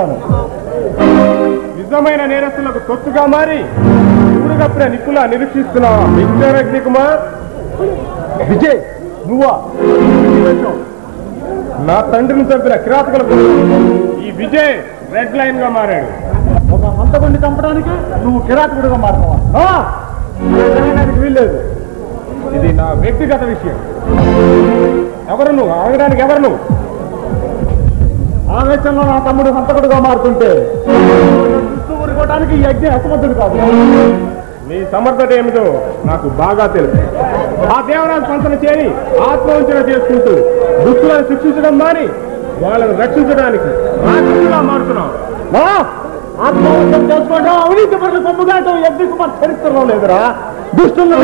చేస్తాను. నిజమైన నేరస్తులకు తొత్తుగా మారి ఊరుగప్పుడే నిప్పులా నిరీక్షిస్తున్నా మిస్టర్ అగ్నికుమార్. విజయ్, నువ్వా? నా తండ్రిని చంపిన కిరాతకులకు ఈ విజయ్ రెడ్ లైన్ గా మారాడు. ఒక హంతకుడిని చంపడానికి నువ్వు కిరాతకుడిగా మారుతావా? జరగడానికి వీల్లేదు. ఇది నా వ్యక్తిగత విషయం. ఎవరు నువ్వు? ఆగడానికి ఎవరు నువ్వు? ఆవేశంలో నా తమ్ముడు హంతకుడిగా మారుతుంటే చూస్తూ ఊరుకోవడానికి ఈ యజ్ఞ అసమర్థుడు కాదు. నీ సమర్థత ఏమిటో నాకు బాగా తెలుసు. ఆ దేవరాజు పంచన చేయి ఆత్మవంచన చేసుకుంటూ దుస్తులను శిక్షించడం మాని వాళ్ళను రక్షించడానికి రాక్షసులా మారుతున్నావు. ఆత్మవంచన చేసుకోవడం, అవినీతి పనులు సొమ్ముగాటం యజ్ఞకుమార్ చరిత్రలో లేదురా. దుష్టులను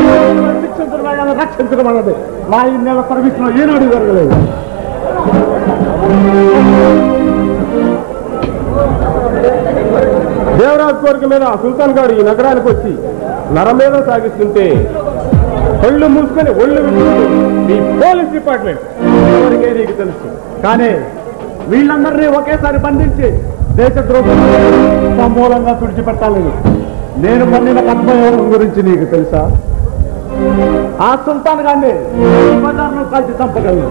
శిక్షించడం, రక్షించడం అన్నది నా ఈ నెల సర్వీస్ లో ఏనాడు జరగలేదు. దేవరాజ్ కోరిక మీద సుల్తాన్ గారు ఈ నగరానికి వచ్చి నరమేధ సాగిస్తుంటే కళ్ళు మూసుకొని ఒళ్ళు ఈ పోలీస్ డిపార్ట్మెంట్ ఎవరికే నీకు తెలుసు. కానీ వీళ్ళందరినీ ఒకేసారి బంధించి దేశద్రోహం సమూలంగా తుడిచిపెట్టాలని నేను పండిన పద్మయోగం గురించి నీకు తెలుసా? ఆ సుల్తాన్ గారిని బజార్ను కలిసి చంపగలను.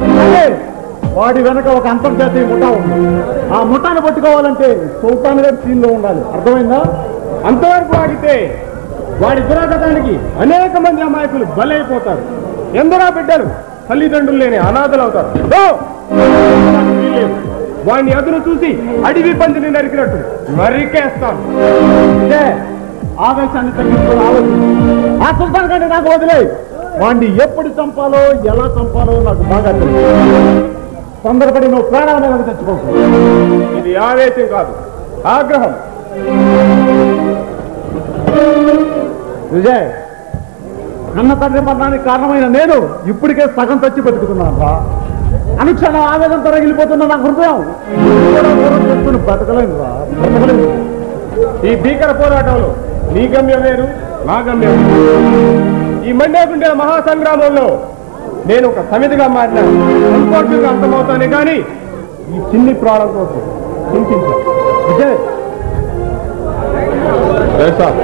వాడి వెనక ఒక అంతర్జాతీయ ముఠా ఉంది. ఆ ముఠాను పట్టుకోవాలంటే సుల్తాన్ గారి సీన్లో ఉండాలి. అర్థమైందా? అంతవరకు ఆగితే వాడి దురాగతానికి అనేక మంది అమాయకులు బలైపోతారు. ఎందరో బిడ్డలు తల్లిదండ్రులు లేని అనాథలు అవుతారు. వాడిని అదును చూసి అడవి పందిని నరికినట్టు నరికేస్తాను. ఆవేశాన్ని తగ్గించుకుని ఆలోచించు. ఆ సుల్తాన్ గారిని నాకు వదిలే. వాడిని ఎప్పుడు చంపాలో ఎలా చంపాలో నాకు బాగా తెలుసు. తొందరపడి నువ్వు ప్రాణాలను తెచ్చుకోకు. ఇది ఆవేశం కాదు, ఆగ్రహం. విజయ్, అన్న తండ్రి మరణానికి కారణమైన నేను ఇప్పటికే సగం తెచ్చి బతుకుతున్నాను రా. అనుక్షణం ఆవేదనతో రగిలిపోతున్న నా హృదయం చెప్తున్న బ్రతకలేదు రా, బ్రతకలేదు. ఈ భీకర పోరాటంలో నీ గమ్యం వేరు, నా గమ్యం. ఈ మండేగుండెల మహాసంగ్రామంలో నేను ఒక సమితిగా మారిన సంతోషంగా అర్థమవుతానే కానీ ఈ చిన్ని ప్రాణం కోసం చింతించాను. విజయ్, సార్